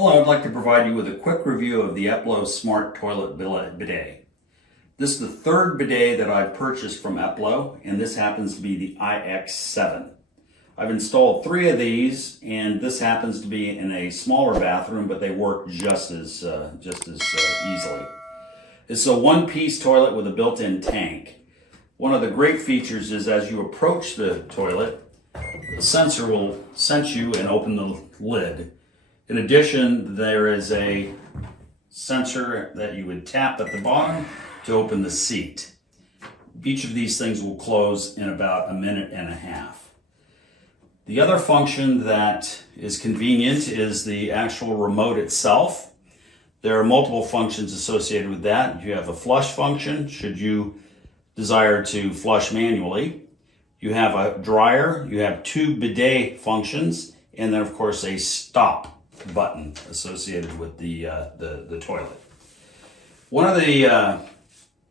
Hello, I'd like to provide you with a quick review of the EPLO Smart Toilet Bidet. This is the third bidet that I've purchased from EPLO, and this happens to be the iX7. I've installed 3 of these, and this happens to be in a smaller bathroom, but they work just as easily. It's a one-piece toilet with a built-in tank. One of the great features is as you approach the toilet, the sensor will sense you and open the lid. In addition, there is a sensor that you would tap at the bottom to open the seat. Each of these things will close in about a minute and a half. The other function that is convenient is the actual remote itself. There are multiple functions associated with that. You have a flush function, should you desire to flush manually. You have a dryer, you have 2 bidet functions, and then of course a stop button associated with the toilet. One of the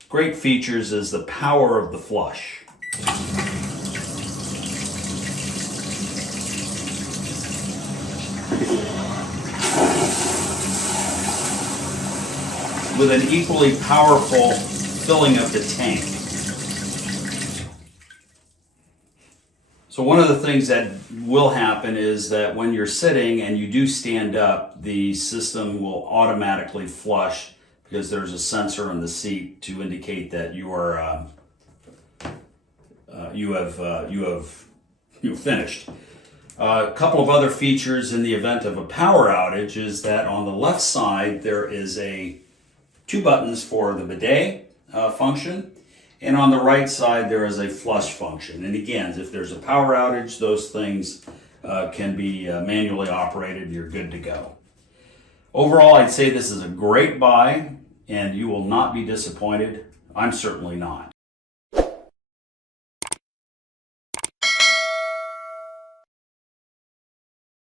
great features is the power of the flush. With an equally powerful filling of the tank. So one of the things that will happen is that when you're sitting and you do stand up, the system will automatically flush because there's a sensor on the seat to indicate that you've finished. A couple of other features in the event of a power outage is that on the left side there is 2 buttons for the bidet function. And on the right side, there is a flush function. And again, if there's a power outage, those things can be manually operated. You're good to go. Overall, I'd say this is a great buy, and you will not be disappointed. I'm certainly not.